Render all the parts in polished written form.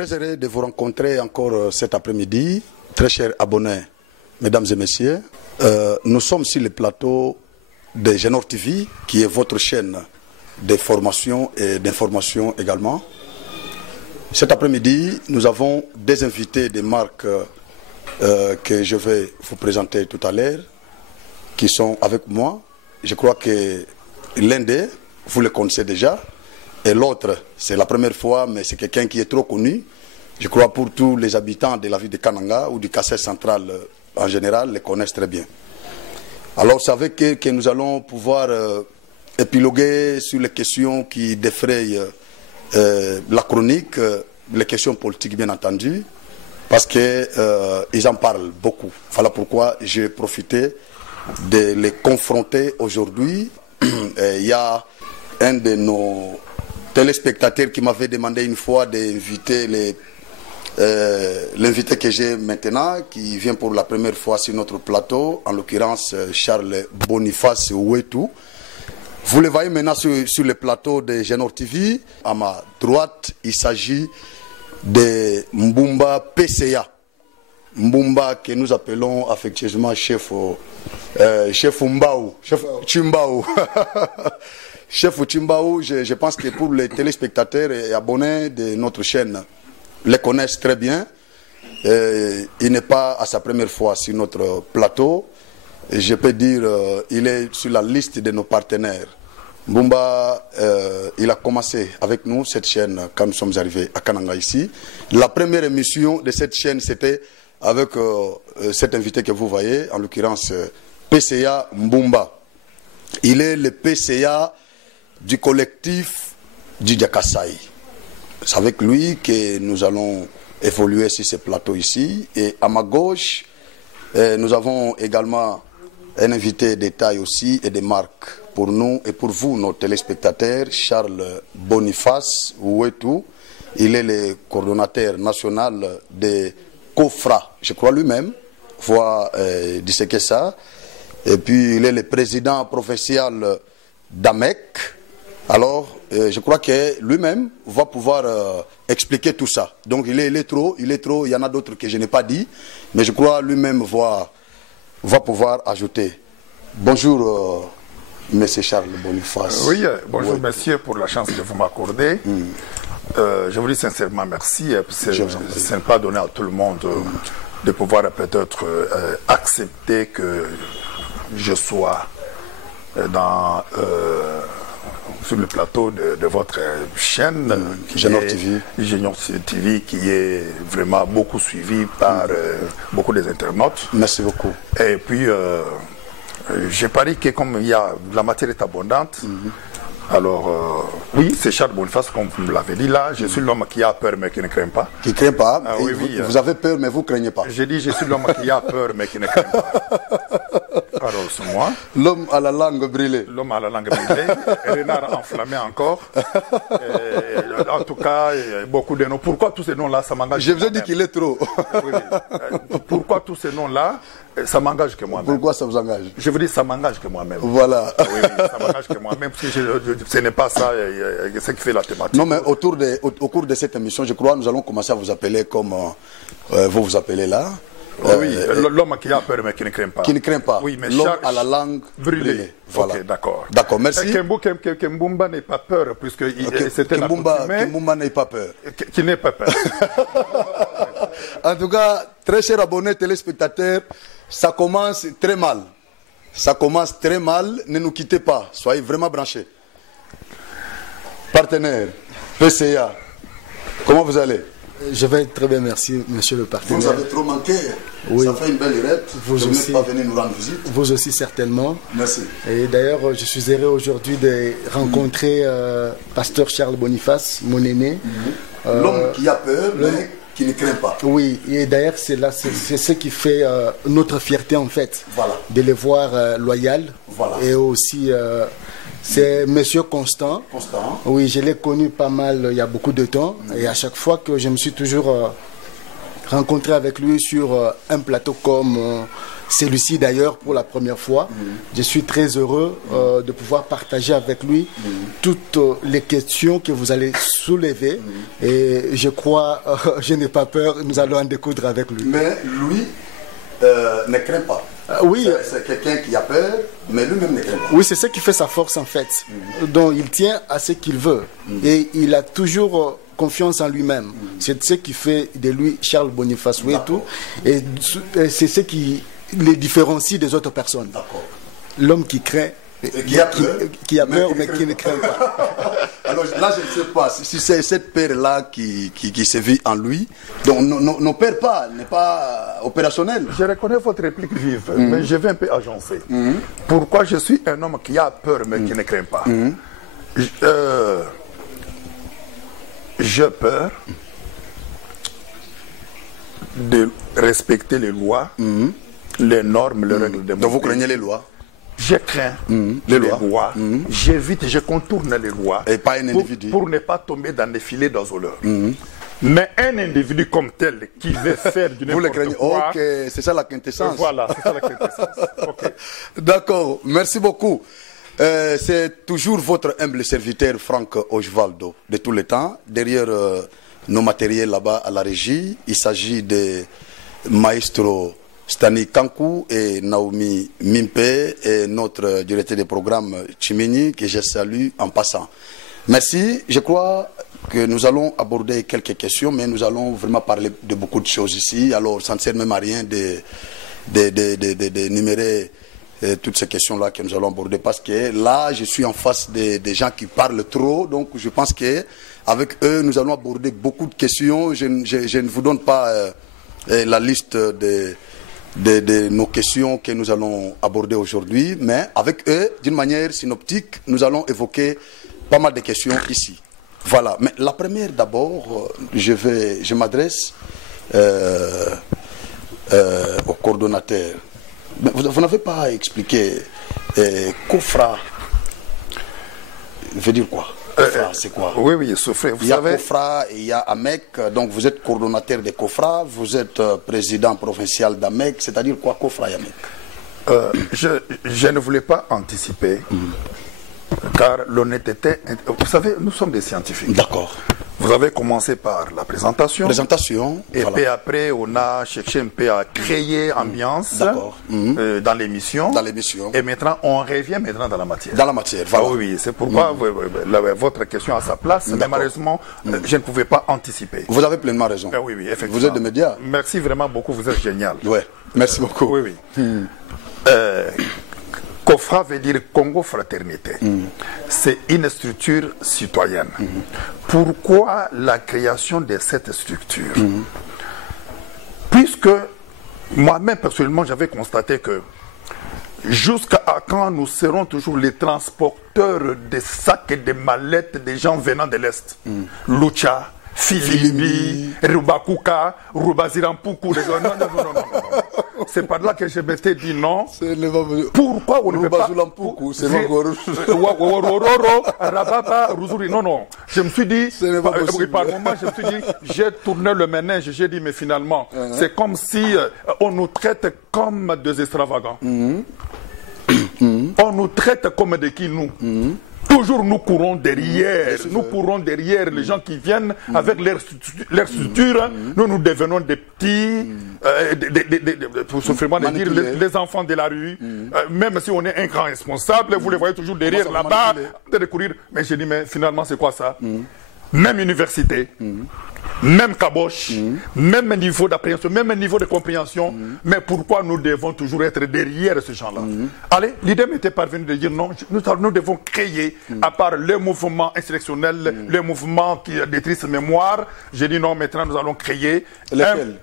Très heureux de vous rencontrer encore cet après-midi, très chers abonnés, mesdames et messieurs. Nous sommes sur le plateau de Genor TV, qui est votre chaîne de formation et d'information également. Cet après-midi, nous avons des invités de marques que je vais vous présenter tout à l'heure, qui sont avec moi. Je crois que l'un d'eux, vous le connaissez déjà, et l'autre, c'est la première fois, mais c'est quelqu'un qui est trop connu. Je crois pour tous les habitants de la ville de Kananga ou du Kassai central en général, les connaissent très bien. Alors c'est avec eux que nous allons pouvoir épiloguer sur les questions qui défrayent la chronique, les questions politiques bien entendu, parce qu'ils en parlent beaucoup. Voilà pourquoi j'ai profité de les confronter aujourd'hui. Il y a un de nos téléspectateurs qui m'avait demandé une fois d'inviter l'invité que j'ai maintenant, qui vient pour la première fois sur notre plateau, en l'occurrence Charles Boniface Ouetou. Vous le voyez maintenant sur le plateau de Genor TV. À ma droite, il s'agit de Mbumba PCA. Mbumba que nous appelons affectueusement chef Mbaou, chef Chimbaou. Chef Chimbaou, je pense que pour les téléspectateurs et abonnés de notre chaîne, les connaissent très bien. Il n'est pas à sa première fois sur notre plateau. Et je peux dire il est sur la liste de nos partenaires. Mbumba, il a commencé avec nous cette chaîne quand nous sommes arrivés à Kananga ici. La première émission de cette chaîne, c'était avec cet invité que vous voyez, en l'occurrence PCA Mbumba. Il est le PCA du collectif du Kassai. C'est avec lui que nous allons évoluer sur ce plateau ici. Et à ma gauche, nous avons également un invité de taille aussi et de marque pour nous et pour vous, nos téléspectateurs, Charles Boniface Ouetou. Il est le coordonnateur national de COFRA, je crois lui-même, voit disséquer ça. Et puis il est le président provincial d'AMEC. Alors, je crois que lui-même va pouvoir expliquer tout ça. Donc, il est trop, il y en a d'autres que je n'ai pas dit, mais je crois lui-même va pouvoir ajouter. Bonjour, monsieur Charles Boniface. Oui, bonjour, monsieur, pour la chance que vous m'accordez. Je vous dis sincèrement merci. Ce n'est pas donné à tout le monde de pouvoir peut-être accepter que je sois dans... sur le plateau de votre chaîne, Genor TV. Genor TV, qui est vraiment beaucoup suivi par beaucoup des internautes. Merci beaucoup. Et puis, j'ai parié que comme la matière est abondante, alors, oui, c'est Charles Boniface, comme vous l'avez dit là. Je suis l'homme qui a peur mais qui ne craint pas. Qui ne craint pas. Oui, vous avez peur mais vous ne craignez pas. J'ai dit, je suis l'homme qui a peur mais qui ne craint pas. Alors, c'est moi. L'homme à la langue brûlée. L'homme à la langue brûlée. Renard enflammé encore. En tout cas, beaucoup de noms. Pourquoi tous ces noms-là, ça m'engage? Je vous ai dit qu'il est trop. Oui. Pourquoi tous ces noms-là, ça m'engage que moi-même? Pourquoi ça vous engage? Je vous dis, ça m'engage que moi-même. Voilà. Oui, ça m'engage que moi-même, parce que ce n'est pas ça ce qui fait la thématique. Non, mais au cours de cette émission, je crois, nous allons commencer à vous appeler comme vous vous appelez là. Oui, l'homme qui a peur mais qui ne craint pas. Qui ne craint pas. Oui, mais l'homme à la langue brûlée. Voilà. Ok, d'accord. D'accord, merci. Que Mbumba n'ait pas peur, puisque c'était la coutume. Que Mbumba n'ait pas peur. Qu'il n'ait pas peur. En tout cas, très chers abonnés, téléspectateurs, ça commence très mal. Ça commence très mal. Ne nous quittez pas. Soyez vraiment branchés. Partenaire, PCA, comment vous allez? Je vais très bien, merci, monsieur le partenaire. Vous avez trop manqué. Oui. Ça fait une belle irette. Vous aussi. Pas venir nous rendre visite. Vous aussi, certainement. Merci. Et d'ailleurs, je suis heureux aujourd'hui de rencontrer Pasteur Charles Boniface, mon aîné. L'homme qui a peur, mais qui ne craint pas. Oui, et d'ailleurs, c'est ce qui fait notre fierté, en fait. Voilà. De les voir loyal. Voilà. Et aussi... c'est Monsieur Constant. Constant. Oui, je l'ai connu pas mal il y a beaucoup de temps. Et à chaque fois que je me suis toujours rencontré avec lui sur un plateau comme celui-ci d'ailleurs pour la première fois. Je suis très heureux de pouvoir partager avec lui toutes les questions que vous allez soulever. Et je crois, je n'ai pas peur, nous allons en découdre avec lui. Mais lui ne craint pas. Oui. C'est quelqu'un qui a peur, mais lui-même ne craint pas. Oui, c'est ce qui fait sa force en fait. Donc il tient à ce qu'il veut. Et il a toujours confiance en lui-même. C'est ce qui fait de lui Charles Boniface Ouétou. Et c'est ce qui les différencie des autres personnes. L'homme qui craint, qui a peur mais qui ne craint pas. Alors là, je ne sais pas si c'est cette peur-là qui se vit en lui. Donc ne perd pas, n'est pas opérationnel. Je reconnais votre réplique vive, mais je vais un peu agencer. Pourquoi je suis un homme qui a peur mais qui ne craint pas? J'ai peur de respecter les lois, les normes, les règles de mon pays. Donc vous craignez les lois? Je crains les lois. J'évite, je contourne les lois. Et pas un individu. Pour ne pas tomber dans des filets d'azoleurs. Mais un individu comme tel qui veut faire du n'importe quoi... Ok, c'est ça la quintessence. Voilà, c'est ça la quintessence. Okay. D'accord, merci beaucoup. C'est toujours votre humble serviteur Franck Osvaldo de tous les temps. Derrière nos matériels là-bas à la régie, il s'agit de Maestro Stani Kankou et Naomi Mimpe et notre directeur de programme Chimini que je salue en passant. Merci. Je crois que nous allons aborder quelques questions, mais nous allons vraiment parler de beaucoup de choses ici. Alors ça ne sert même à rien d'énumérer toutes ces questions-là que nous allons aborder parce que là, je suis en face des gens qui parlent trop. Donc je pense qu'avec eux, nous allons aborder beaucoup de questions. Je ne vous donne pas la liste de nos questions que nous allons aborder aujourd'hui, mais avec eux, d'une manière synoptique, nous allons évoquer pas mal de questions ici. Voilà, mais la première d'abord, je m'adresse au coordonnateur. Mais vous n'avez pas expliqué COFRA veut dire quoi? C'est quoi? Oui, souffrez. Il y a COFRA et il y a AMEC. Donc vous êtes coordonnateur de COFRA, vous êtes président provincial d'AMEC. C'est-à-dire quoi COFRA et AMEC? Je ne voulais pas anticiper, car l'honnêteté... Vous savez, nous sommes des scientifiques. D'accord. Vous avez commencé par la présentation. Et voilà. puis après, on a cherché un peu à créer ambiance dans l'émission. Et maintenant, on revient maintenant dans la matière. Dans la matière, voilà. Ah, oui, c'est pourquoi votre question a sa place. Mais malheureusement, je ne pouvais pas anticiper. Vous avez pleinement raison. Oui, effectivement. Vous êtes des médias. Merci vraiment beaucoup, vous êtes génial. Ouais, merci beaucoup. Oui. COFRA veut dire Congo Fraternité. C'est une structure citoyenne. Pourquoi la création de cette structure? Puisque moi-même, personnellement, j'avais constaté que jusqu'à quand nous serons toujours les transporteurs des sacs et des mallettes des gens venant de l'Est. Lucha, Filibi, Rubakuka, Rubazirampuku. Non. C'est par là que je m'étais dit non. Pourquoi on ne peut pas... Non. Je me suis dit, par moment, je me suis dit, j'ai tourné le ménage, j'ai dit, mais finalement, c'est comme si on nous traite comme des extravagants. On nous traite comme des kinous. Toujours nous courons derrière, les gens qui viennent avec leur structure. Nous devenons des petits, pour se dire, les enfants de la rue. Même si on est un grand responsable, vous les voyez toujours derrière là-bas, de courir. Mais je dis, mais finalement, c'est quoi ça? Même université. Même caboche, même niveau d'appréhension, même niveau de compréhension. Mais pourquoi nous devons toujours être derrière ces gens-là? Allez, l'idée m'était parvenue de dire non, nous devons créer, à part le mouvement insurrectionnel, le mouvement qui détruit mémoire. J'ai dit non, maintenant nous allons créer. Lesquels?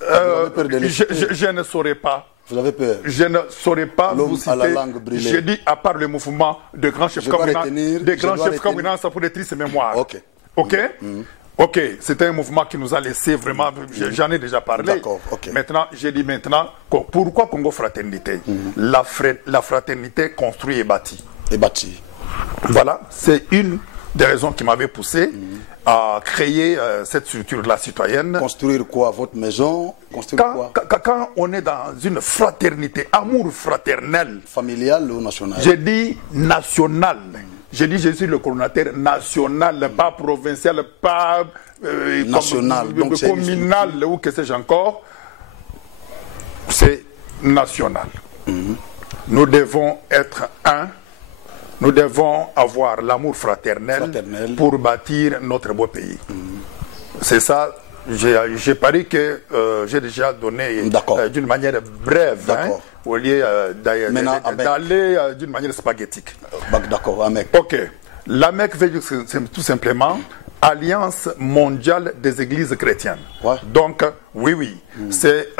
Je ne saurais pas. Vous avez peur? Je ne saurais pas vous citer. J'ai dit à part le mouvement de grands chefs communaux pour détruire ces mémoires. Ok, c'était un mouvement qui nous a laissé vraiment, j'en ai déjà parlé. D'accord, Maintenant, j'ai dit pourquoi Congo Fraternité? La fraternité construite et bâtie. Et bâtie. Voilà, c'est une des raisons qui m'avait poussé. à créer cette structure-là citoyenne. Construire quoi? Votre maison? Construire quoi? Quand on est dans une fraternité, amour fraternel. Familial ou national? J'ai dit national. J'ai dit je suis le coordonnateur national, pas provincial, pas national, donc communal ou que sais-je encore. C'est national. Nous devons être un. Nous devons avoir l'amour fraternel pour bâtir notre beau pays. C'est ça. J'ai pari que j'ai déjà donné d'une manière brève, au lieu d'aller d'une manière spaghettique. D'accord, AMEC. Ok. L'AMEC veut dire tout simplement Alliance mondiale des églises chrétiennes. Ouais. Donc, oui. C'est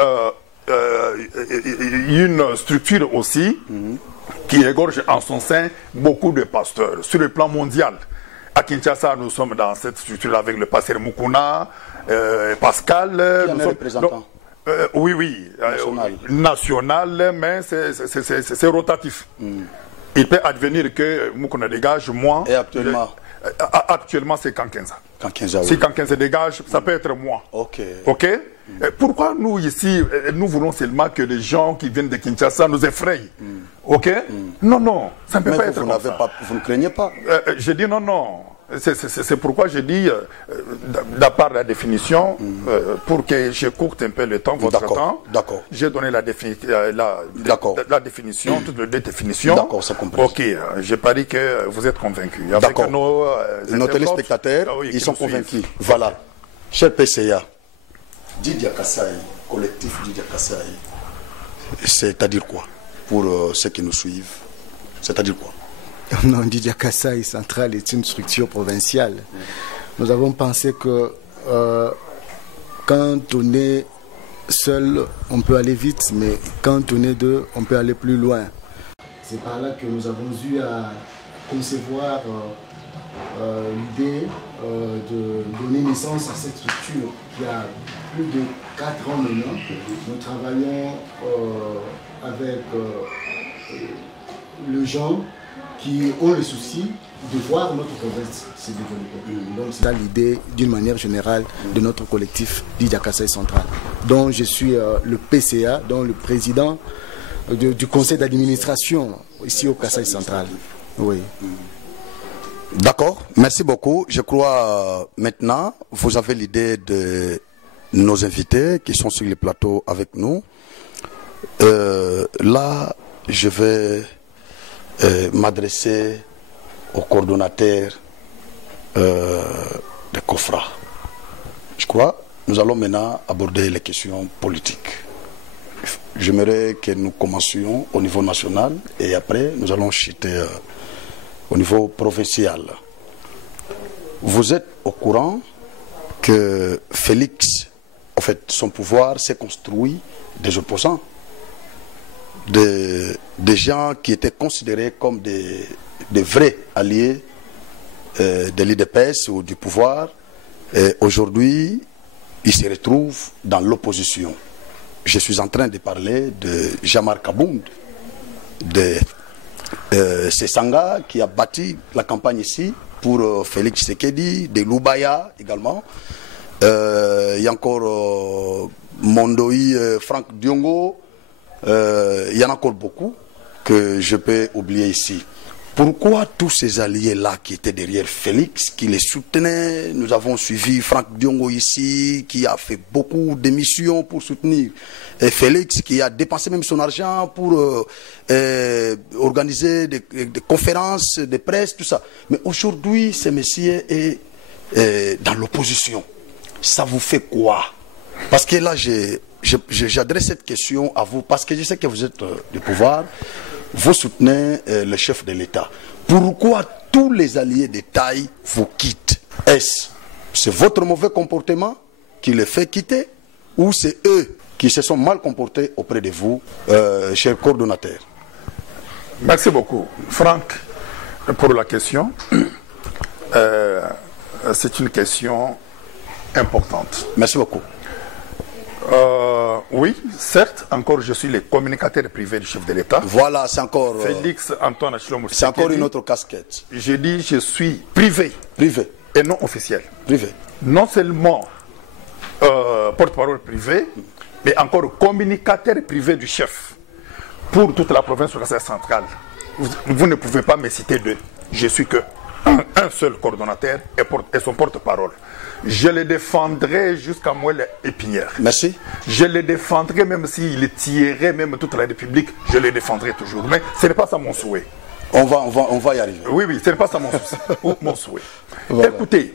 une structure aussi qui égorge en son sein beaucoup de pasteurs sur le plan mondial. À Kinshasa, nous sommes dans cette structure avec le pasteur Mukuna, Pascal. Qui en est représentant? Oui. National, mais c'est rotatif. Il peut advenir que Mukuna dégage, moi. Et actuellement? Actuellement, c'est Kankenza. Kankenza, oui. Si Kankenza dégage, ça peut être moi. Ok. Pourquoi nous, ici, nous voulons seulement que les gens qui viennent de Kinshasa nous effrayent? Ok? Non, ça ne peut pas être comme ça. Vous ne craignez pas? J'ai dit non. C'est pourquoi j'ai dit, d'après la définition, pour que je courte un peu le temps, votre temps, j'ai donné la définition, toutes les deux définitions. D'accord, c'est compris. Ok, j'ai parie que vous êtes convaincus. D'accord. Nos téléspectateurs, ils sont convaincus. Voilà. Cher PCA, Didia Kassaï, collectif Didia Kassaï, c'est-à-dire quoi pour ceux qui nous suivent? C'est-à-dire quoi? Non, Didia Kassaï Centrale est une structure provinciale. Nous avons pensé que quand on est seul, on peut aller vite, mais quand on est deux, on peut aller plus loin. C'est par là que nous avons eu à concevoir l'idée de donner naissance à cette structure qui a plus de 4 ans maintenant. Nous travaillons avec les gens qui ont le souci de voir notre province se développer. Donc c'est l'idée d'une manière générale de notre collectif Didia Kassaï Centrale, dont je suis le PCA, dont le président du conseil d'administration ici au Kassaï Central. Oui. D'accord, merci beaucoup. Je crois maintenant, vous avez l'idée de nos invités qui sont sur le plateau avec nous. Là, je vais m'adresser au coordonnateur de COFRA. Je crois nous allons maintenant aborder les questions politiques. J'aimerais que nous commencions au niveau national et après nous allons chuter au niveau provincial. Vous êtes au courant que Félix, en fait, son pouvoir s'est construit des opposants, des gens qui étaient considérés comme des vrais alliés de l'UDPS ou du pouvoir. Aujourd'hui, ils se retrouvent dans l'opposition. Je suis en train de parler de Jean-Marc Abound, de Sesanga qui a bâti la campagne ici pour Félix Tshisekedi, de Loubaya également. Il y a encore Mondoï, Franck Diongo. Il y en a encore beaucoup que je peux oublier ici. Pourquoi tous ces alliés-là qui étaient derrière Félix, qui les soutenaient? Nous avons suivi Franck Diongo ici, qui a fait beaucoup d'émissions pour soutenir Félix, qui a dépensé même son argent pour organiser des conférences de presse, tout ça. Mais aujourd'hui, ce monsieur est dans l'opposition. Ça vous fait quoi? Parce que là, j'adresse cette question à vous, parce que je sais que vous êtes du pouvoir. Vous soutenez le chef de l'État. Pourquoi tous les alliés de taille vous quittent? Est-ce c'est votre mauvais comportement qui les fait quitter, ou c'est eux qui se sont mal comportés auprès de vous, cher coordonnateur? Merci beaucoup, Franck, pour la question. C'est une question importante. Merci beaucoup. Oui, certes, encore je suis le communicateur privé du chef de l'État. Voilà, c'est encore... Félix Antoine Tshilombo Tshisekedi. C'est encore une autre casquette. J'ai dit je suis privé. Privé. et non officiel. Privé. Non seulement porte-parole privé, mais encore communicateur privé du chef pour toute la province centrale. Vous ne pouvez pas me citer deux. Je suis que un seul coordonnateur et son porte-parole. Je le défendrai jusqu'à Moelle Épinière. Merci. Je le défendrai même s'il tirerait même toute la République, je le défendrai toujours. Mais ce n'est pas ça mon souhait. On va y arriver. Oui, ce n'est pas ça mon souhait. Voilà. Écoutez,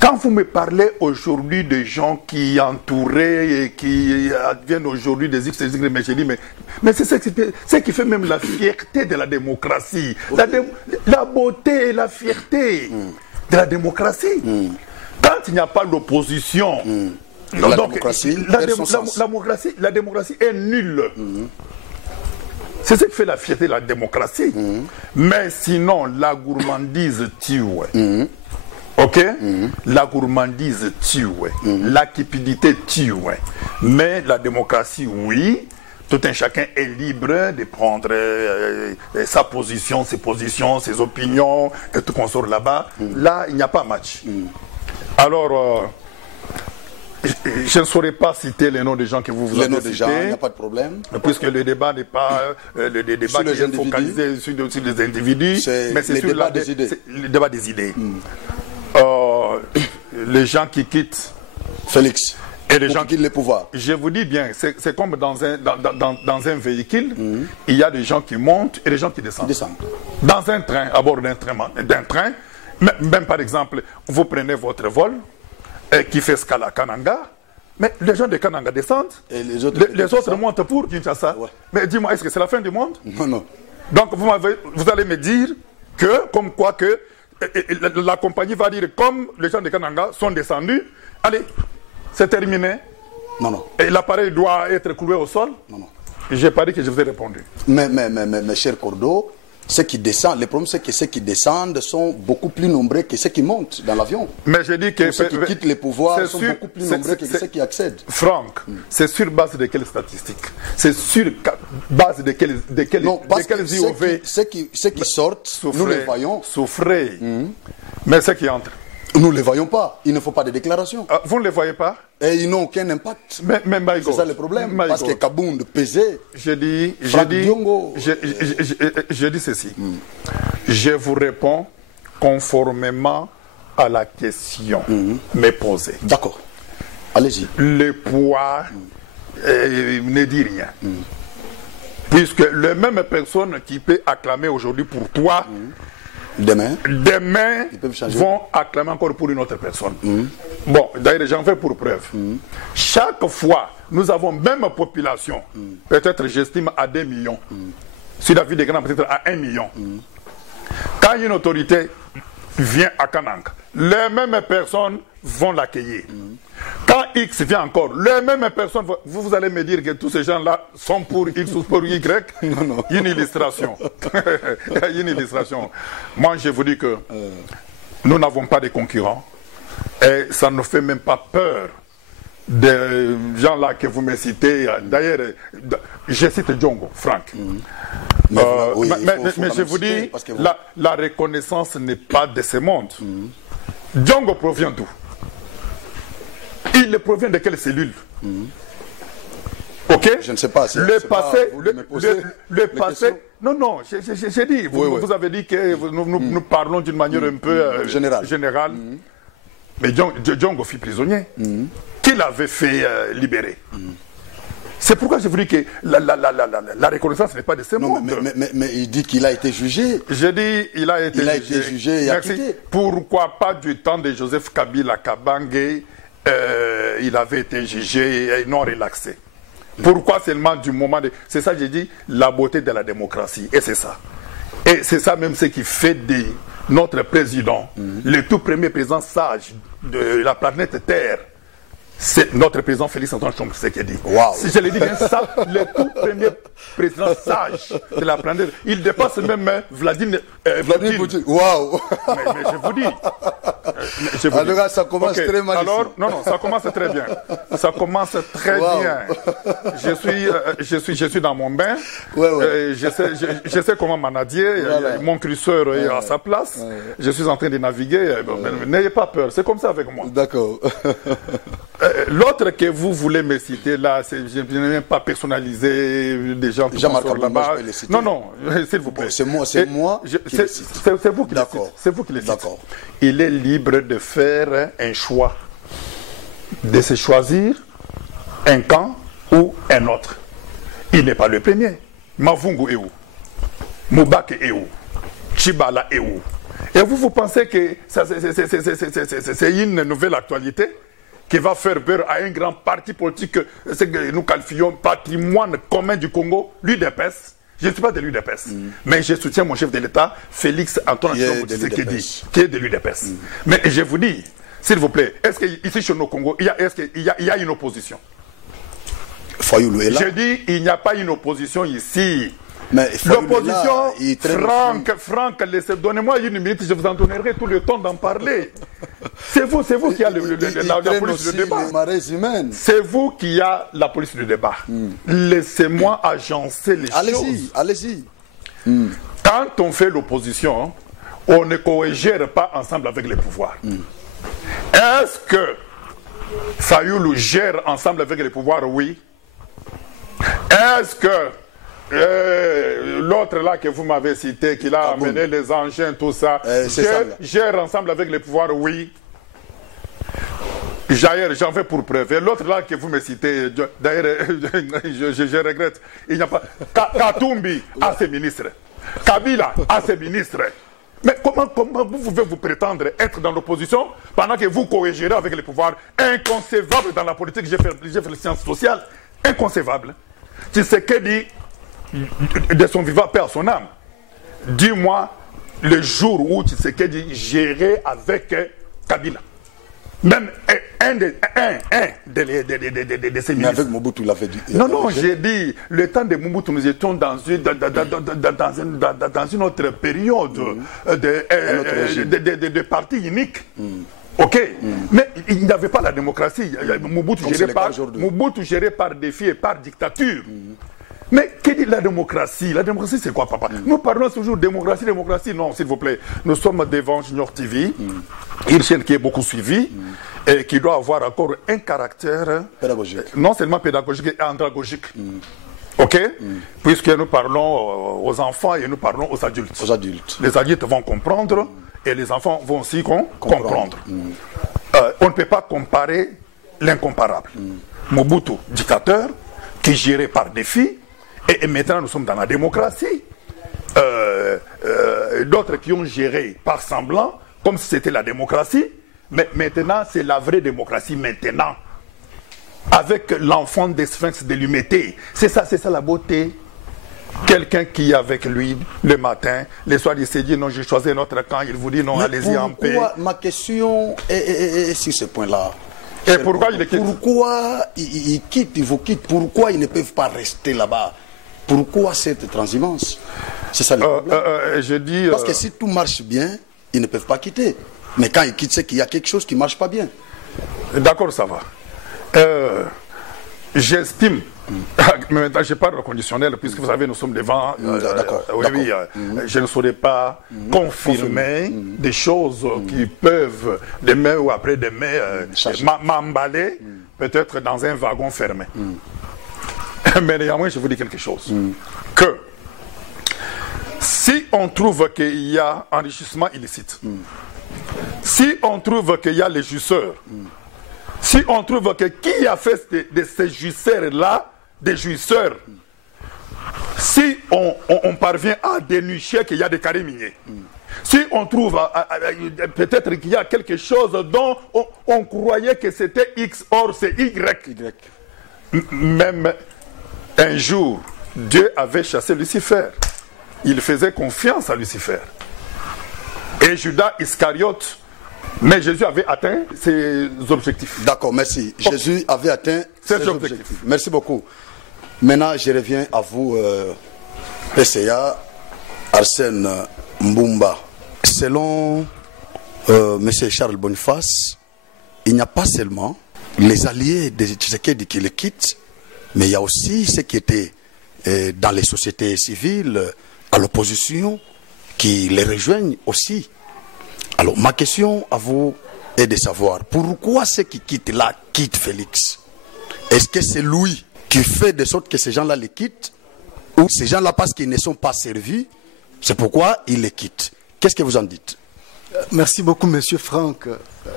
quand vous me parlez aujourd'hui de gens qui entouraient et qui adviennent aujourd'hui des X, mais j'ai dit, mais c'est ce qui fait même la fierté de la démocratie. La beauté et la fierté de la démocratie. Quand il n'y a pas d'opposition, la démocratie est nulle. C'est ce qui fait la fierté de la démocratie. Mais sinon, la gourmandise tue. Ok? La gourmandise tue. La cupidité tue. Mais la démocratie, oui. Tout un chacun est libre de prendre sa position, ses positions, ses opinions, et tout qu'on sort là-bas. Là, il n'y a pas match. Alors, je ne saurais pas citer les noms des gens que vous avez cités. Les noms des gens, il n'y a pas de problème. Puisque le débat n'est pas le débat qui est focalisé sur les individus, mais c'est sur le débat des idées. Les gens qui quittent Félix et les gens qui quittent le pouvoir. Je vous dis bien, c'est comme dans un véhicule, il y a des gens qui montent et des gens qui descendent. Dans un train, à bord d'un train, même par exemple, vous prenez votre vol qui fait escale à Kananga, mais les gens de Kananga descendent, et les autres montent pour Kinshasa. Ouais. Mais dis-moi, est-ce que c'est la fin du monde? Non. Donc vous allez me dire que, comme quoi que, la compagnie va dire, comme les gens de Kananga sont descendus, allez, c'est terminé. Non. Et l'appareil doit être cloué au sol. Non. J'ai pas dit que je vous ai répondu. Mais cher Cordo, ceux qui descendent, le problème c'est que ceux qui descendent sont beaucoup plus nombreux que ceux qui montent dans l'avion. Mais je dis que ceux qui quittent les pouvoirs sont beaucoup plus nombreux que ceux qui accèdent. Franck, c'est sur base de quelles statistiques? C'est sur base de quelles IOV? Ceux qui sortent, nous les voyons. Souffrez. Mais ceux qui entrent, nous ne les voyons pas. Il ne faut pas de déclaration. Vous ne les voyez pas? Et ils n'ont aucun impact. Mais c'est ça le problème. Parce que Kabound pesait. Je dis ceci. Je vous réponds conformément à la question me posée. D'accord. Allez-y. Le poids ne dit rien. Puisque les mêmes personnes qui peuvent acclamer aujourd'hui pour toi, demain vont acclamer encore pour une autre personne. Bon, d'ailleurs, j'en fais pour preuve. Chaque fois, nous avons même population, peut-être j'estime à 2 millions, sur la ville des grands, peut-être à 1 million. Quand une autorité vient à Kananga, les mêmes personnes vont l'accueillir. Quand X vient encore, les mêmes personnes, vous allez me dire que tous ces gens-là sont pour X ou pour Y. Non. Une illustration. Une illustration. Moi, je vous dis que nous n'avons pas de concurrents et ça ne fait même pas peur des gens-là que vous me citez. D'ailleurs, je cite Djongo, Franck. Mais je vous dis, la reconnaissance n'est pas de ce monde. Djongo provient d'où? Il provient de quelle cellule? Ok? Je ne sais pas. Le passé. Non, j'ai dit. Vous avez dit que nous parlons d'une manière un peu générale. Mais Djongo fut prisonnier. Qui l'avait fait libérer? C'est pourquoi je vous dis que la reconnaissance n'est pas de ce monde. Mais il dit qu'il a été jugé. Je dis il a été jugé et acquitté. Pourquoi pas du temps de Joseph Kabila Kabange, il avait été jugé et non relaxé? Pourquoi seulement du moment de... C'est ça que j'ai dit, la beauté de la démocratie. Et c'est ça. Et c'est ça même ce qui fait de notre président, le tout premier président sage de la planète Terre, c'est notre président Félix Antoine Tshisekedi. Wow. Si je l'ai dit bien, ça, le tout premier président sage de la planète, il dépasse même Vladimir Poutine. Waouh. Mais je vous dis. En tout cas, ça commence très mal. Alors, non, ça commence très bien. Ça commence très bien. Je suis dans mon bain. Je sais comment manadier. Voilà. Mon curseur est à sa place. Je suis en train de naviguer. N'ayez pas peur. C'est comme ça avec moi. D'accord. L'autre que vous voulez me citer là, je n'ai même pas personnalisé des gens qui sont là-bas. Non, s'il vous plaît. C'est moi qui le cite. C'est vous qui le cite. C'est vous qui le cite. Il est libre de faire un choix, de se choisir un camp ou un autre. Il n'est pas le premier. Mavungu est où? Moubak est où? Chibala est où? Et vous pensez que c'est une nouvelle actualité qui va faire peur à un grand parti politique, ce que nous qualifions patrimoine commun du Congo, l'UDPS. Je ne suis pas de l'UDPS, mais je soutiens mon chef de l'État, Félix Antoine Tshisekedi, qui est de l'UDPS. Mais je vous dis, s'il vous plaît, est-ce qu'ici chez nos Congo, est-ce qu'il y a une opposition? Fayoulou est là. Je dis, il n'y a pas une opposition ici. L'opposition, Franck, donnez-moi une minute, je vous en donnerai tout le temps d'en parler. C'est vous qui a la police de débat. C'est vous qui a la police de débat. Laissez-moi agencer les choses. Allez-y. Quand on fait l'opposition, on ne co-gère pas ensemble avec les pouvoirs. Est-ce que Fayoulou gère ensemble avec les pouvoirs? Oui. Est-ce que l'autre là que vous m'avez cité, qui a amené les engins, tout ça, gère ensemble avec les pouvoirs? Oui. J'en fais pour preuve. Et l'autre là que vous me citez, d'ailleurs, je regrette, il n'y a pas. Katumbi a ses ministres. Kabila a ses ministres. Mais comment vous pouvez vous prétendre être dans l'opposition pendant que vous co-gérez avec les pouvoirs? Inconcevable dans la politique. J'ai fait les sciences sociales. Inconcevable. Tshisekedi, de son vivant, paix à son âme. Dis-moi le jour où Tshisekedi gérait avec Kabila. Même un de ses ministres. Mais avec Mobutu, il avait dit. Non, j'ai dit, le temps de Mobutu, nous étions dans une autre période de parti unique. Ok, mais il n'y avait pas la démocratie. Mobutu géré par défi et par dictature. Mais que dit la démocratie? La démocratie, c'est quoi, papa? Nous parlons toujours démocratie. Non, s'il vous plaît. Nous sommes devant Junior TV, une chaîne qui est beaucoup suivie et qui doit avoir encore un caractère pédagogique. Non seulement pédagogique et andragogique. Ok, puisque nous parlons aux enfants et nous parlons aux adultes. Les adultes vont comprendre et les enfants vont aussi comprendre. On ne peut pas comparer l'incomparable. Mobutu, dictateur, qui gérait par défi, et maintenant nous sommes dans la démocratie. D'autres qui ont géré par semblant, comme si c'était la démocratie, mais maintenant c'est la vraie démocratie maintenant. Avec l'enfant des sphinx de l'humanité. C'est ça la beauté. Quelqu'un qui est avec lui le matin, le soir il s'est dit non, j'ai choisi notre camp, il vous dit non, allez-y en paix. Ma question est sur ce point-là. Et pourquoi il quitte? Pourquoi ils quittent, ils vous quittent? Pourquoi ils ne peuvent pas rester là-bas? Pourquoi cette transhumance? C'est ça le problème. Je dis, parce que si tout marche bien, ils ne peuvent pas quitter. Mais quand ils quittent, c'est qu'il y a quelque chose qui ne marche pas bien. D'accord, ça va. J'estime, mais maintenant je parle au conditionnel, puisque vous savez, nous sommes devant. Je ne saurais pas confirmer des choses qui peuvent, demain ou après-demain, m'emballer, peut-être dans un wagon fermé. Mais néanmoins, je vous dis quelque chose. Que si on trouve qu'il y a enrichissement illicite, si on trouve qu'il y a les jouisseurs, si on trouve que qui a fait de ces jouisseurs-là des jouisseurs, si on parvient à dénicher qu'il y a des carrés miniers, si on trouve peut-être qu'il y a quelque chose dont on croyait que c'était X, or c'est Y. Même un jour, Dieu avait chassé Lucifer. Il faisait confiance à Lucifer. Et Judas Iscariote Mais Jésus avait atteint ses objectifs. D'accord, merci. Jésus avait atteint ses objectifs. Merci beaucoup. Maintenant, je reviens à vous, PCA, Arsène Mbumba. Selon M. Charles Boniface, il n'y a pas seulement les alliés de Tshisekedi qui le quittent, mais il y a aussi ceux qui étaient dans les sociétés civiles, à l'opposition, qui les rejoignent aussi. Alors, ma question à vous est de savoir, pourquoi ceux qui quittent là quittent Félix? Est-ce que c'est lui qui fait de sorte que ces gens-là les quittent, ou ces gens-là, parce qu'ils ne sont pas servis, c'est pourquoi ils les quittent? Qu'est-ce que vous en dites? Merci beaucoup, Monsieur Franck.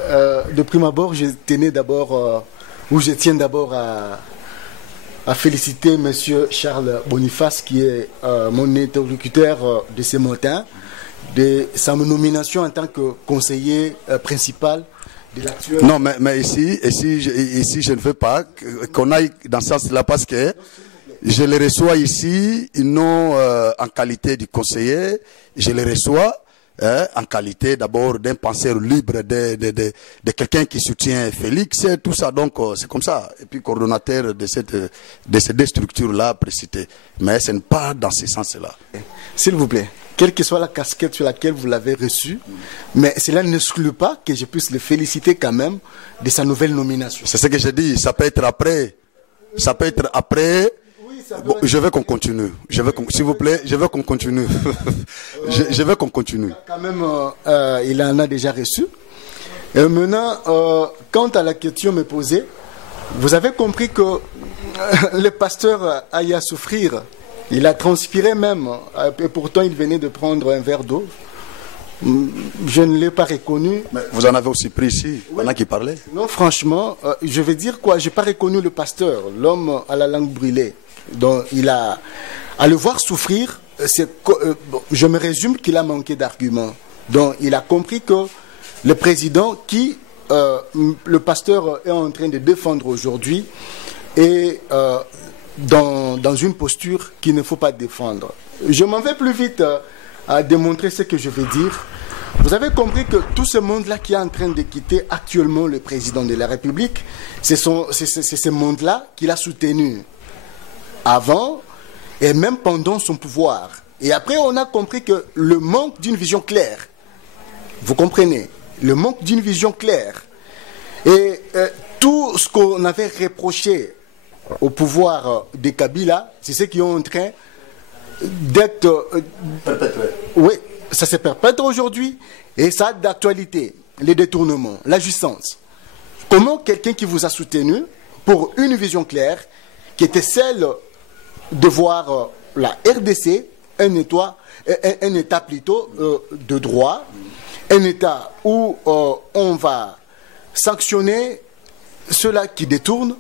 De prime abord, je tiens d'abord à féliciter Monsieur Charles Boniface, qui est mon interlocuteur de ce matin, de sa nomination en tant que conseiller principal de l'actuel. Non, mais ici, je ne veux pas qu'on aille dans ce sens-là, parce que je les reçois ici, non en qualité de conseiller, je les reçois en qualité d'abord d'un penseur libre, de quelqu'un qui soutient Félix, tout ça. Donc c'est comme ça. Et puis coordonnateur de ces deux structures-là précitées. Mais ce n'est pas dans ce sens-là. S'il vous plaît, quelle que soit la casquette sur laquelle vous l'avez reçu, mais cela n'exclut pas que je puisse le féliciter quand même de sa nouvelle nomination. C'est ce que je dis. Ça peut être après. Ça peut être après. Bon, je veux qu'on continue. S'il vous plaît, je veux qu'on continue. je veux qu'on continue. Quand même, il en a déjà reçu. Et maintenant, quant à la question me posée, vous avez compris que le pasteur aille à souffrir. Il a transpiré même. Et pourtant, il venait de prendre un verre d'eau. Je ne l'ai pas reconnu. Mais vous en avez aussi pris ici, oui. Pendant qu'il parlait. Non, franchement, je vais dire quoi? Je n'ai pas reconnu le pasteur, l'homme à la langue brûlée. Donc, à le voir souffrir, je me résume qu'il a manqué d'arguments. Donc, il a compris que le président qui, le pasteur est en train de défendre aujourd'hui, est dans une posture qu'il ne faut pas défendre. Je m'en vais plus vite à démontrer ce que je veux dire. Vous avez compris que tout ce monde-là qui est en train de quitter actuellement le président de la République, c'est ce monde-là qu'il a soutenu avant et même pendant son pouvoir. Et après, on a compris que le manque d'une vision claire, vous comprenez, le manque d'une vision claire et tout ce qu'on avait reproché au pouvoir de Kabila, c'est ce qui est en train d'être perpétué. Oui, ça se perpètre aujourd'hui et ça a d'actualité. Les détournements, la jouissance. Comment quelqu'un qui vous a soutenu pour une vision claire, qui était celle de voir la RDC, un État plutôt de droit, un État où on va sanctionner ceux-là qui détournent,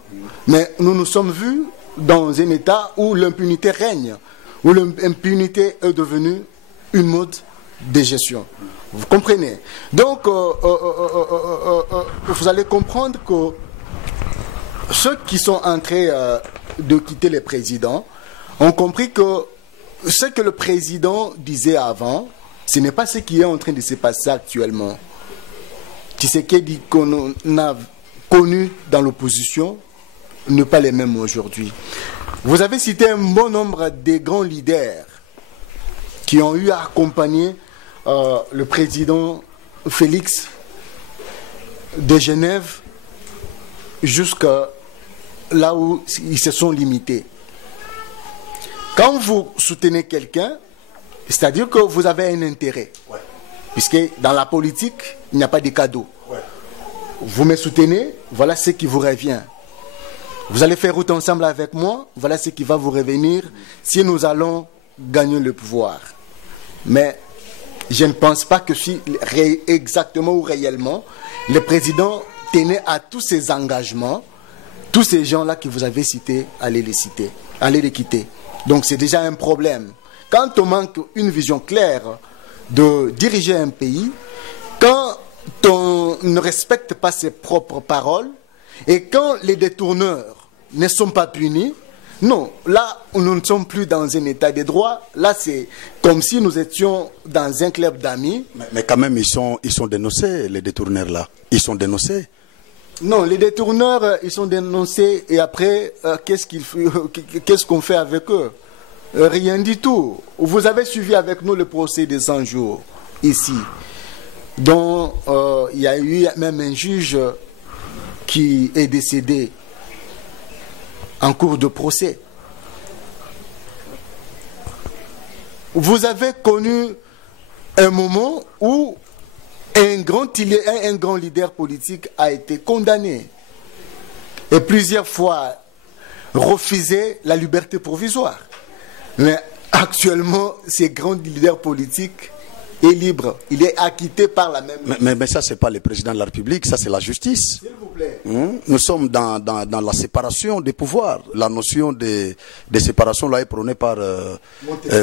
mais nous nous sommes vus dans un État où l'impunité règne, où l'impunité est devenue une mode de gestion. Vous comprenez? Donc, vous allez comprendre que ceux qui sont en train de quitter le président ont compris que ce que le président disait avant, ce n'est pas ce qui est en train de se passer actuellement. Tshisekedi qu'on a connu dans l'opposition n'est pas les mêmes aujourd'hui. Vous avez cité un bon nombre de grands leaders qui ont eu à accompagner le président Félix de Genève jusqu'à là où ils se sont limités. Quand vous soutenez quelqu'un, c'est-à-dire que vous avez un intérêt. Ouais. Puisque dans la politique, il n'y a pas de cadeau. Ouais. Vous me soutenez, voilà ce qui vous revient. Vous allez faire route ensemble avec moi, voilà ce qui va vous revenir si nous allons gagner le pouvoir. Mais je ne pense pas que si exactement ou réellement, le président tenait à tous ses engagements, tous ces gens-là que vous avez cités, allez les quitter. Donc c'est déjà un problème. Quand on manque une vision claire de diriger un pays, quand on ne respecte pas ses propres paroles, et quand les détourneurs ne sont pas punis, Non, là, nous ne sommes plus dans un état de droit. Là, c'est comme si nous étions dans un club d'amis. Mais quand même, ils sont dénoncés, les détourneurs là. Ils sont dénoncés. Non, les détourneurs, ils sont dénoncés et après, qu'est-ce qu'on fait avec eux? Rien du tout. Vous avez suivi avec nous le procès des 100 jours, ici. dont il y a eu même un juge qui est décédé en cours de procès. Vous avez connu un moment où un grand leader politique a été condamné et plusieurs fois refusé la liberté provisoire. Mais actuellement, ce grand leader politique est libre. Il est acquitté par la même... Mais ça, ce n'est pas le président de la République, ça c'est la justice. S'il vous plaît. Nous sommes dans la séparation des pouvoirs. La notion de séparation là est prônée par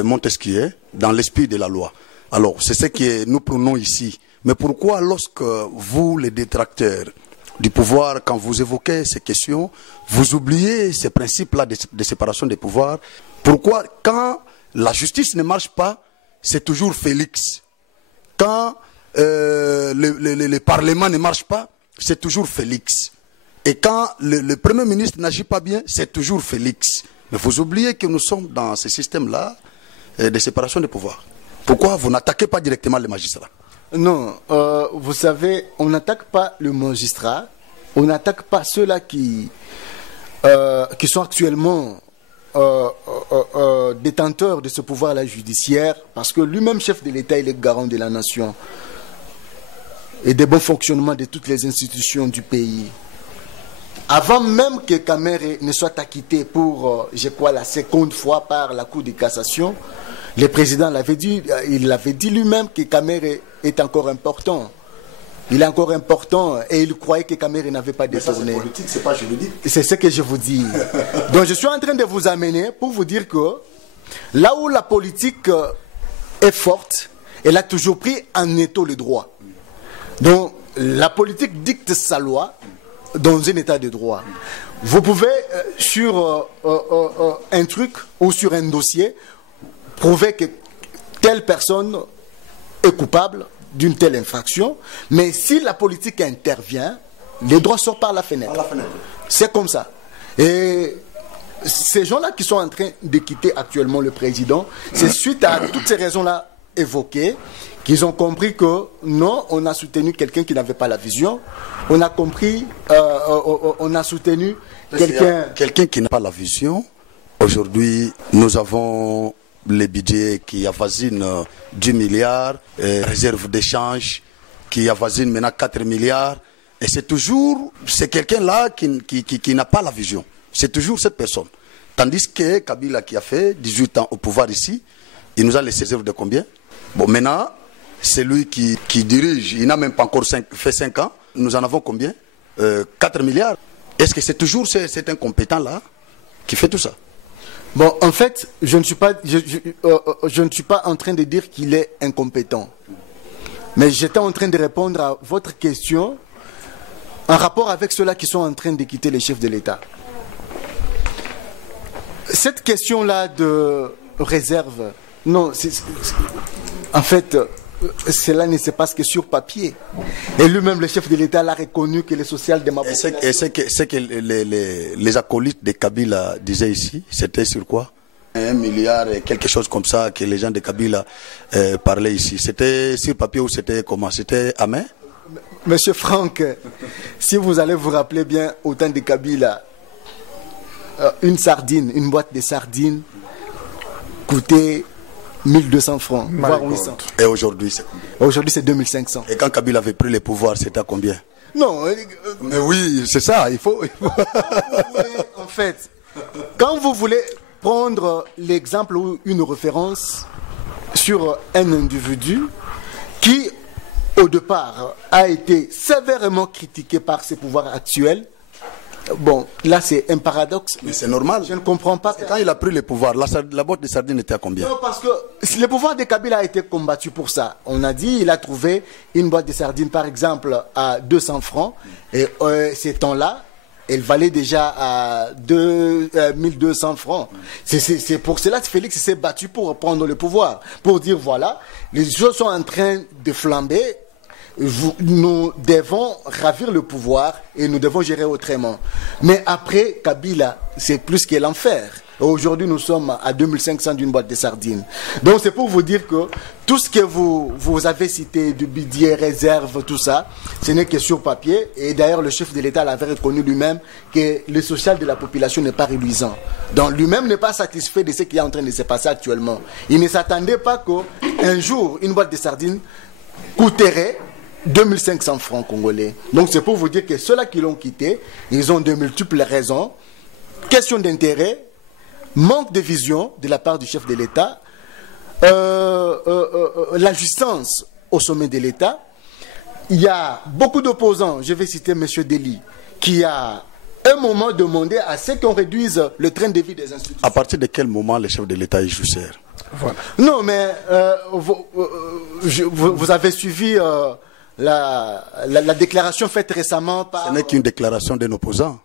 Montesquieu dans l'esprit de la loi. Alors, c'est ce que nous prônons ici. Mais pourquoi lorsque vous, les détracteurs du pouvoir, quand vous évoquez ces questions, vous oubliez ces principes-là de séparation des pouvoirs? Pourquoi, quand la justice ne marche pas, c'est toujours Félix? Quand le Parlement ne marche pas, c'est toujours Félix. Et quand le Premier ministre n'agit pas bien, c'est toujours Félix. Mais vous oubliez que nous sommes dans ce système-là de séparation des pouvoirs. Pourquoi vous n'attaquez pas directement les magistrats? Non, vous savez, on n'attaque pas le magistrat, on n'attaque pas ceux-là qui sont actuellement détenteurs de ce pouvoir-là judiciaire, parce que lui-même, chef de l'État, il est garant de la nation et des bons fonctionnements de toutes les institutions du pays. Avant même que Kamere ne soit acquitté pour, je crois, la seconde fois par la Cour de cassation, le président l'avait dit, il l'avait dit lui-même que Kamere est encore important. Il est encore important et il croyait que Kamere n'avait pas détourné. C'est politique, c'est pas juridique. C'est ce que je vous dis. Donc je suis en train de vous amener pour vous dire que là où la politique est forte, elle a toujours pris en étau le droit. Donc la politique dicte sa loi dans un état de droit. Vous pouvez sur un truc ou sur un dossier prouver que telle personne est coupable d'une telle infraction, mais si la politique intervient, les droits sortent par la fenêtre. C'est comme ça. Et ces gens-là qui sont en train de quitter actuellement le président, c'est suite à toutes ces raisons-là évoquées qu'ils ont compris que non, on a soutenu quelqu'un qui n'avait pas la vision. On a compris, on a soutenu quelqu'un qui n'a pas la vision. Aujourd'hui, nous avons les budgets qui avoisinent 10 milliards, réserve d'échange qui avoisine maintenant 4 milliards. Et c'est quelqu'un-là qui n'a pas la vision. C'est toujours cette personne. Tandis que Kabila, qui a fait 18 ans au pouvoir ici, il nous a laissé réserve de combien? Bon, maintenant, c'est lui qui dirige. Il n'a même pas encore fait 5 ans. Nous en avons combien? 4 milliards. Est-ce que c'est toujours cet incompétent-là qui fait tout ça? Bon, en fait, je ne suis pas en train de dire qu'il est incompétent. Mais j'étais en train de répondre à votre question en rapport avec ceux-là qui sont en train de quitter les chefs de l'État. Cette question-là de réserve, non, en fait, cela ne se passe que sur papier. Et lui-même, le chef de l'État, l'a reconnu que les social-démocrates... Et c'est que les acolytes de Kabila disaient ici, c'était sur quoi? 1 milliard et quelque chose comme ça que les gens de Kabila parlaient ici. C'était sur papier ou c'était comment? C'était à main? Monsieur Franck, si vous allez vous rappeler bien, au temps de Kabila, une boîte de sardines coûtait 1200 francs, voire 800. Et aujourd'hui, c'est combien? Aujourd'hui, c'est 2500. Et quand Kabila avait pris le pouvoir, c'était à combien? Non. Mais oui, c'est ça, il faut... En fait, quand vous voulez prendre l'exemple ou une référence sur un individu qui, au départ, a été sévèrement critiqué par ses pouvoirs actuels, bon, là c'est un paradoxe. Mais c'est normal. Je ne comprends pas. Quand il a pris le pouvoir, la boîte de sardines était à combien? Non, parce que le pouvoir de Kabila a été combattu pour ça. On a dit il a trouvé une boîte de sardines, par exemple, à 200 francs. Et ces temps-là, elle valait déjà à 1200 francs. C'est pour cela que Félix s'est battu pour prendre le pouvoir, pour dire voilà, les choses sont en train de flamber, nous devons ravir le pouvoir et nous devons gérer autrement. Mais après Kabila, c'est plus que l'enfer. Aujourd'hui, nous sommes à 2500 d'une boîte de sardines. Donc, c'est pour vous dire que tout ce que vous avez cité, du budget, réserve, tout ça, ce n'est que sur papier. Et d'ailleurs, le chef de l'État l'avait reconnu lui-même que le social de la population n'est pas réduisant. Donc, lui-même n'est pas satisfait de ce qui est en train de se passer actuellement. Il ne s'attendait pas qu'un jour, une boîte de sardines coûterait 2500 francs congolais. Donc, c'est pour vous dire que ceux-là qui l'ont quitté, ils ont de multiples raisons. Question d'intérêt, manque de vision de la part du chef de l'État, la jouissance au sommet de l'État. Il y a beaucoup d'opposants, je vais citer M. Dely, qui a un moment demandé à ce qu'on réduise le train de vie des institutions. À partir de quel moment le chef de l'État est jouisseur? Voilà. Non, mais vous avez suivi la déclaration faite récemment par... Ce n'est qu'une déclaration d'un opposant.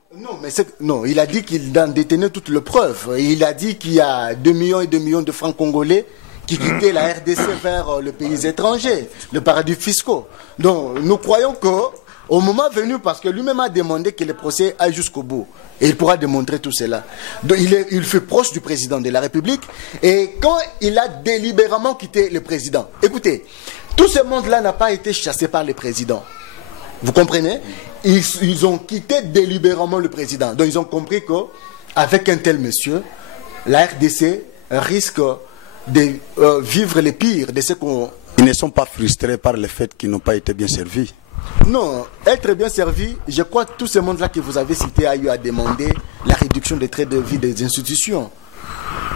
Non, il a dit qu'il en détenait toutes les preuves. Il a dit qu'il y a 2 millions et 2 millions de francs congolais qui quittaient la RDC vers le pays étranger, le paradis fiscaux. Donc, nous croyons qu'au moment venu, parce que lui-même a demandé que le procès aille jusqu'au bout, et il pourra démontrer tout cela. Donc, il fut proche du président de la République, et quand il a délibérément quitté le président, écoutez, tout ce monde-là n'a pas été chassé par le président. Vous comprenez? Ils ont quitté délibérément le président. Donc ils ont compris qu'avec un tel monsieur, la RDC risque de vivre les pires de ce qu'on... Ils ne sont pas frustrés par le fait qu'ils n'ont pas été bien servis? Non, être bien servi, je crois que tout ce monde-là que vous avez cité a eu à demander la réduction des trains de vie des institutions.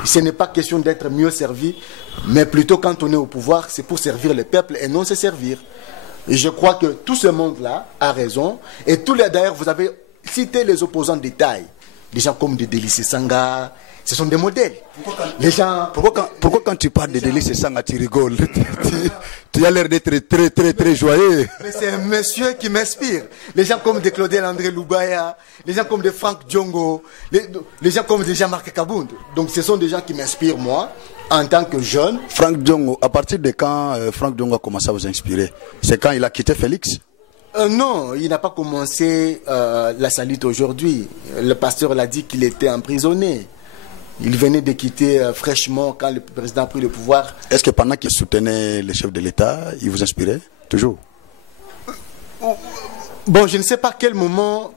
Ce n'est pas question d'être mieux servi, mais plutôt quand on est au pouvoir, c'est pour servir le peuple et non se servir. Et je crois que tout ce monde-là a raison. Et tous les, d'ailleurs, vous avez cité les opposants de taille. Des gens comme de Délice Sanga, ce sont des modèles. Les gens... Pourquoi quand tu parles de Délice Sanga, tu rigoles? Tu as l'air d'être très, très, très joyeux. Mais c'est un monsieur qui m'inspire. Les gens comme de Claudel André Loubaya, les gens comme de Franck Djongo, les gens comme de Jean-Marc Kabound. Donc ce sont des gens qui m'inspirent, moi, en tant que jeune. Franck Djongo, à partir de quand Franck Djongo a commencé à vous inspirer? C'est quand il a quitté Félix? Non, il n'a pas commencé la salite aujourd'hui. Le pasteur l'a dit qu'il était emprisonné. Il venait de quitter fraîchement quand le président a pris le pouvoir. Est-ce que pendant qu'il soutenait le chef de l'État, il vous inspirait? Toujours? Bon, je ne sais pas à quel moment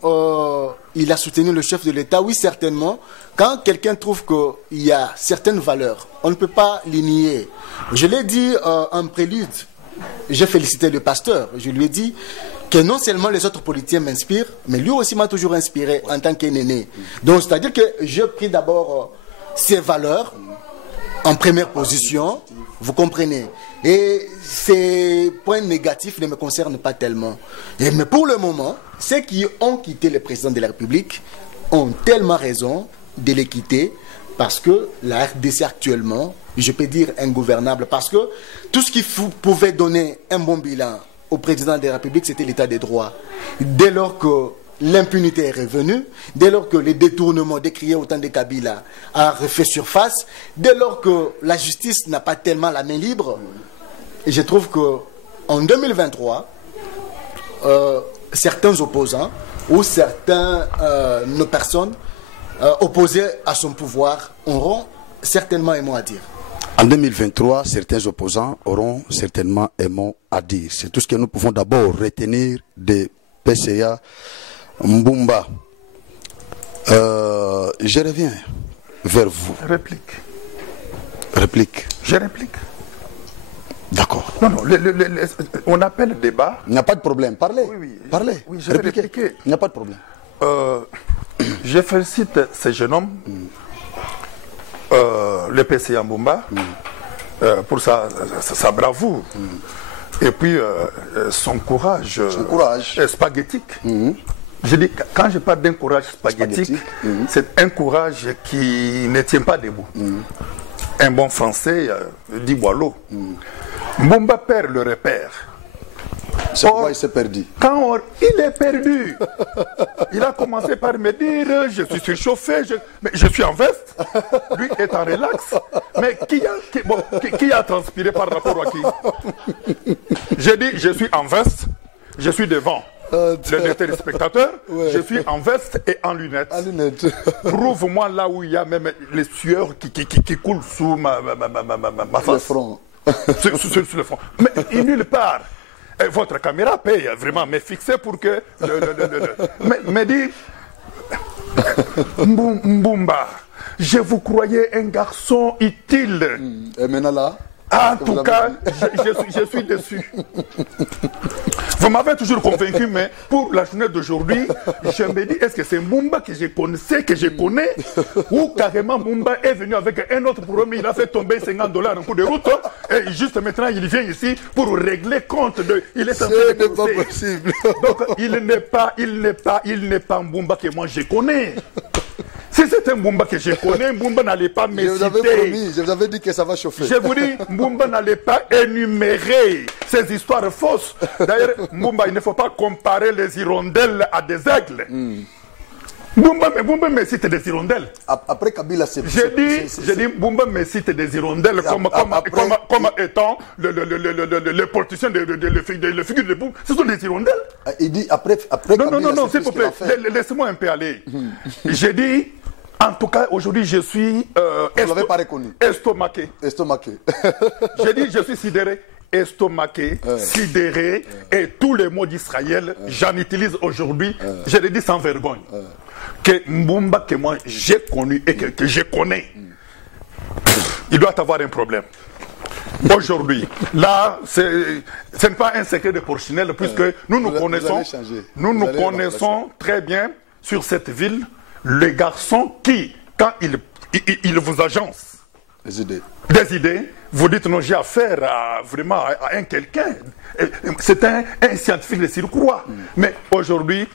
il a soutenu le chef de l'État. Oui, certainement. Quand quelqu'un trouve qu'il y a certaines valeurs, on ne peut pas les nier. Je l'ai dit en prélude. J'ai félicité le pasteur. Je lui ai dit que non seulement les autres politiciens m'inspirent, mais lui aussi m'a toujours inspiré en tant qu'aîné. Donc, c'est-à-dire que j'ai pris d'abord ses valeurs en première position, vous comprenez. Et ces points négatifs ne me concernent pas tellement. Mais pour le moment, ceux qui ont quitté le président de la République ont tellement raison de les quitter, parce que la RDC actuellement, je peux dire ingouvernable, parce que tout ce qui pouvait donner un bon bilan au président de la République, c'était l'état des droits. Dès lors que l'impunité est revenue, dès lors que les détournements décriés au temps de Kabila a refait surface, dès lors que la justice n'a pas tellement la main libre, et je trouve qu'en 2023, certains opposants ou certaines personnes opposées à son pouvoir auront certainement un mot à dire. En 2023, certains opposants auront certainement un mot à dire. C'est tout ce que nous pouvons d'abord retenir de PCA Mbumba. Je reviens vers vous. Réplique. Je réplique. D'accord. Non, on appelle le débat. Il n'y a pas de problème. Parlez. Oui. Parlez. Oui, je vais répliquer. Il n'y a pas de problème. Je félicite ce jeune homme, le PCA Mbumba, pour sa bravoure. Et puis son courage spaghettique. Je dis, quand je parle d'un courage spaghettique, c'est un courage qui ne tient pas debout. Un bon français dit boileau. Mbumba perd le repère. C'est pourquoi il s'est perdu. Il est perdu. Il a commencé par me dire, je suis surchauffé, mais je suis en veste. Lui est en relax. Mais qui a transpiré par rapport à qui? J'ai dit, je suis en veste, je suis devant. Le téléspectateur, ouais. Je suis en veste et en lunettes. Prouve-moi là où il y a même les sueurs qui coulent sous ma face. Le front. Sur le front. Mais nulle part. Et votre caméra paye vraiment, mais fixée pour que... Mais dit... Mbumba, je vous croyais un garçon utile. Et maintenant là? En tout cas, je suis déçu. Vous m'avez toujours convaincu, mais pour la journée d'aujourd'hui, je me dis, est-ce que c'est Mbumba que je connais, ou carrément Mbumba est venu avec un autre problème, il a fait tomber $50 en cours de route, et juste maintenant, il vient ici pour régler compte de... Il est en train de pas possible. Donc, il n'est pas Mbumba que moi je connais. Si c'est un Mbumba que je connais, Mbumba n'allait pas me citer. Je vous avais dit que ça va chauffer. Je vous dis, Mbumba n'allait pas énumérer ces histoires fausses. D'ailleurs, Mbumba, il ne faut pas comparer les hirondelles à des aigles. Mbumba me cite des hirondelles. Après Kabila, c'est... J'ai dit, Mbumba me cite des hirondelles comme étant les politiciens de figure de Mbumba. Ce sont des hirondelles. Il dit après non, s'il vous plaît, laissez-moi un peu aller. J'ai dit... En tout cas, aujourd'hui, je suis vous l'avez pas reconnu. Estomaqué. J'ai dit, je suis sidéré, estomaqué, sidéré, et tous les mots d'Israël, j'en utilise aujourd'hui, je le dis sans vergogne. Que Mbumba, que moi j'ai connu et que je connais, il doit avoir un problème. Aujourd'hui, là, ce n'est pas un secret de Porchinelle, puisque nous nous connaissons très bien sur cette ville. Les garçons qui, quand ils vous agencent des idées, vous dites non, j'ai affaire vraiment à un quelqu'un. C'est un scientifique de surcroît. Mais aujourd'hui,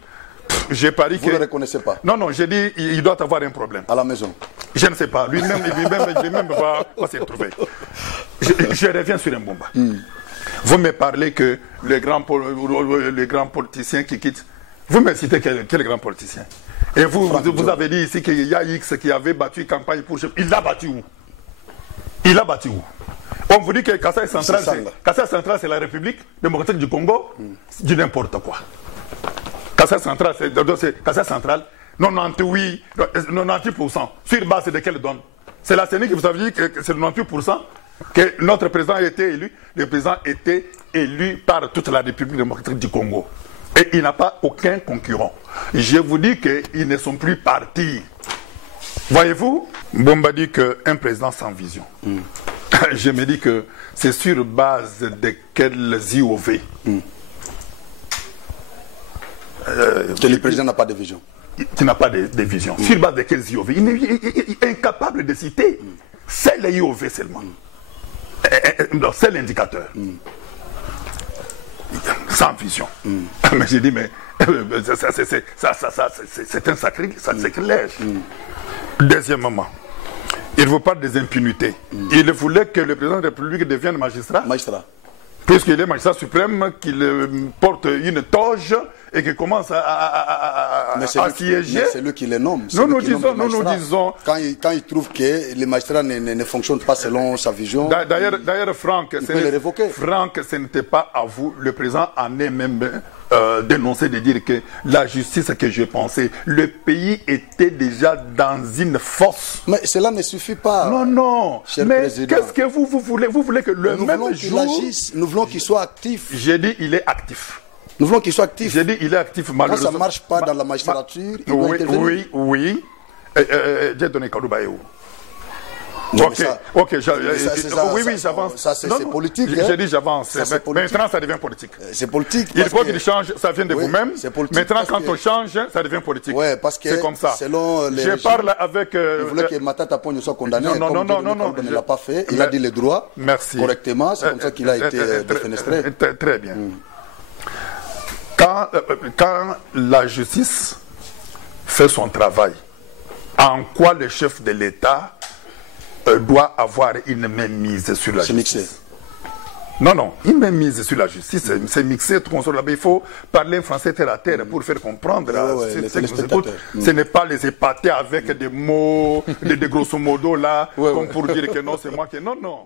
j'ai parié que... Vous ne le reconnaissez pas? Non, j'ai dit il doit avoir un problème. À la maison? Je ne sais pas. Lui-même va s'y retrouver. Je reviens sur Mbumba. Vous me parlez que les grands politiciens qui quittent... Vous me citez quel grand politicien? Et vous avez dit ici qu'il y a X qui avait battu campagne pour... Il l'a battu où? On vous dit que Kassai Central, c'est la République démocratique du Congo? Du n'importe quoi. Kassai Central, 98%. Sur base de quelle donne? C'est la CENI qui vous avait dit que c'est 98%, que notre président a été élu. Le président était élu par toute la République démocratique du Congo. Et il n'a pas aucun concurrent. Je vous dis qu'ils ne sont plus partis. Voyez-vous, Mbumba dit qu'un président sans vision. Je me dis que c'est sur base de quels IOV que le président n'a pas de vision. Qui n'a pas de vision. Sur base de quels IOV? Il est incapable de citer. C'est les IOV seulement. C'est l'indicateur. Sans vision. Mais j'ai dit, mais c'est un sacrilège. Deuxièmement, il vous parle des impunités. Il voulait que le président de la République devienne magistrat. Puisqu'il est magistrat suprême, qu'il porte une toge et qu'il commence à siéger. Mais c'est lui qui les nomme. Nous disons... Quand il trouve que les magistrats ne fonctionnent pas selon sa vision, d'ailleurs, Franck, ce n'était pas à vous. Le président en est même dénoncé de dire que la justice que je pensais, le pays était déjà dans une fosse. Mais cela ne suffit pas. Non. Mais qu'est-ce que vous voulez? Vous voulez que le même jour... Nous voulons qu'il soit actif. J'ai dit il est actif. Nous voulons qu'il soit actif. J'ai dit il est actif malheureusement. Quand ça ne marche pas dans la magistrature, il doit intervenir. Oui. J'ai donné Kadoubaïou. Ok, j'avance. Ça, c'est politique. J'ai dit j'avance. Maintenant, ça devient politique. C'est politique. Il faut qu'il change, ça vient de vous-même. Maintenant, quand on change, ça devient politique. Oui, parce que c'est comme ça. Selon les... Je parle avec... Il voulait que Matata Pogno soit condamné. Non. Il ne l'a pas fait. Il a dit les droits correctement. C'est comme ça qu'il a été défenestré. Très bien. Quand la justice fait son travail, en quoi le chef de l'État doit avoir une mainmise sur la justice? Non, non, il met mise sur la justice, c'est mixé, tout console là-bas. Il faut parler français terre à terre pour faire comprendre. Ce n'est pas les épater avec des mots, des grosso modo là, comme pour dire que non, c'est moi qui... Non, non.